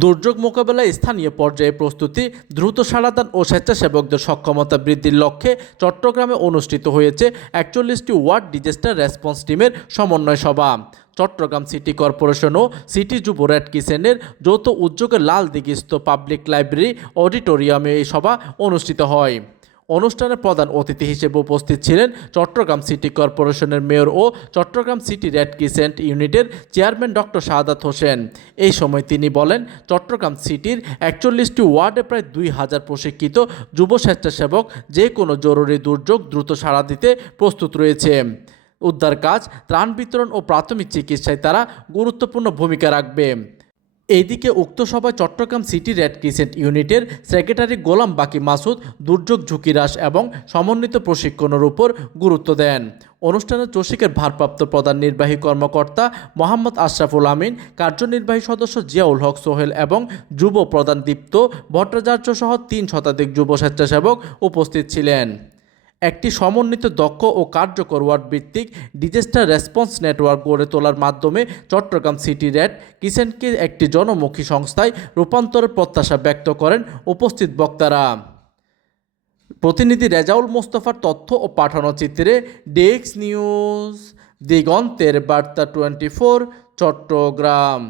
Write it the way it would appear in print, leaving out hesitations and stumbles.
দুর্যোগ মোকাবেলায় স্থানীয় পর্যায়ে প্রস্তুতি, দ্রুত সাড়াদান ও স্বেচ্ছাসেবকদের সক্ষমতা বৃদ্ধির লক্ষ্যে চট্টগ্রামে অনুষ্ঠিত হয়েছে ৪১টি ওয়ার্ড ডিজাস্টার রেসপন্স টিমের সমন্বয় সভা। চট্টগ্রাম সিটি কর্পোরেশন ও সিটি যুব রেড ক্রিসেন্টের যৌথ উদ্যোগে লালদিঘিস্থ পাবলিক লাইব্রেরি অডিটোরিয়ামে এই সভা অনুষ্ঠিত হয়। অনুষ্ঠানে প্রধান অতিথি হিসেবে উপস্থিত ছিলেন চট্টগ্রাম সিটি কর্পোরেশনের মেয়র ও চট্টগ্রাম সিটি রেড ক্রিসেন্ট ইউনিটের চেয়ারম্যান ডক্টর শাহাদাত হোসেন। এই সময় তিনি বলেন, চট্টগ্রাম সিটির ৪১টি ওয়ার্ডে প্রায় ২,০০০ প্রশিক্ষিত যুব স্বেচ্ছাসেবক যে কোনো জরুরি দুর্যোগ দ্রুত সাড়া দিতে প্রস্তুত রয়েছে। উদ্ধার কাজ, ত্রাণ বিতরণ ও প্রাথমিক চিকিৎসায় তারা গুরুত্বপূর্ণ ভূমিকা রাখবে। এইদিকে উক্ত সভায় চট্টগ্রাম সিটি রেড ক্রিসেন্ট ইউনিটের সেক্রেটারি গোলাম বাকি মাসুদ দুর্যোগ ঝুঁকি হ্রাস এবং সমন্বিত প্রশিক্ষণের উপর গুরুত্ব দেন। অনুষ্ঠানে চসিকের ভারপ্রাপ্ত প্রধান নির্বাহী কর্মকর্তা মোহাম্মদ আশরাফুল আমিন, কার্যনির্বাহী সদস্য জিয়াউল হক সোহেল এবং যুব প্রধান দীপ্ত ভট্টাচার্য সহ ৩ শতাধিক যুব স্বেচ্ছাসেবক উপস্থিত ছিলেন। একটি সমন্বিত, দক্ষ ও কার্যকর ওয়ার্ড ভিত্তিক ডিজাস্টার রেসপন্স নেটওয়ার্ক গড়ে তোলার মাধ্যমে চট্টগ্রাম সিটি রেড ক্রিসেন্টকে একটি জনমুখী সংস্থায় রূপান্তরের প্রত্যাশা ব্যক্ত করেন উপস্থিত বক্তারা। প্রতিনিধি রেজাউল মোস্তফার তথ্য ও পাঠানো চিত্রে ডেস্ক নিউজ, দিগন্তের বার্তা 24, চট্টগ্রাম।